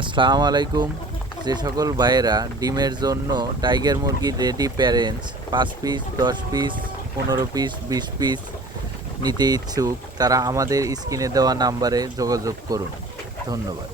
আসসালামু আলাইকুম। যে সকল ভাইয়েরা ডিমের জন্য টাইগার মুরগির রেডি প্যারেন্টস পাঁচ পিস দশ পিস পনেরো পিস বিশ পিস নিতে ইচ্ছুক, তারা আমাদের স্ক্রিনে দেওয়া নাম্বারে যোগাযোগ করুন। ধন্যবাদ।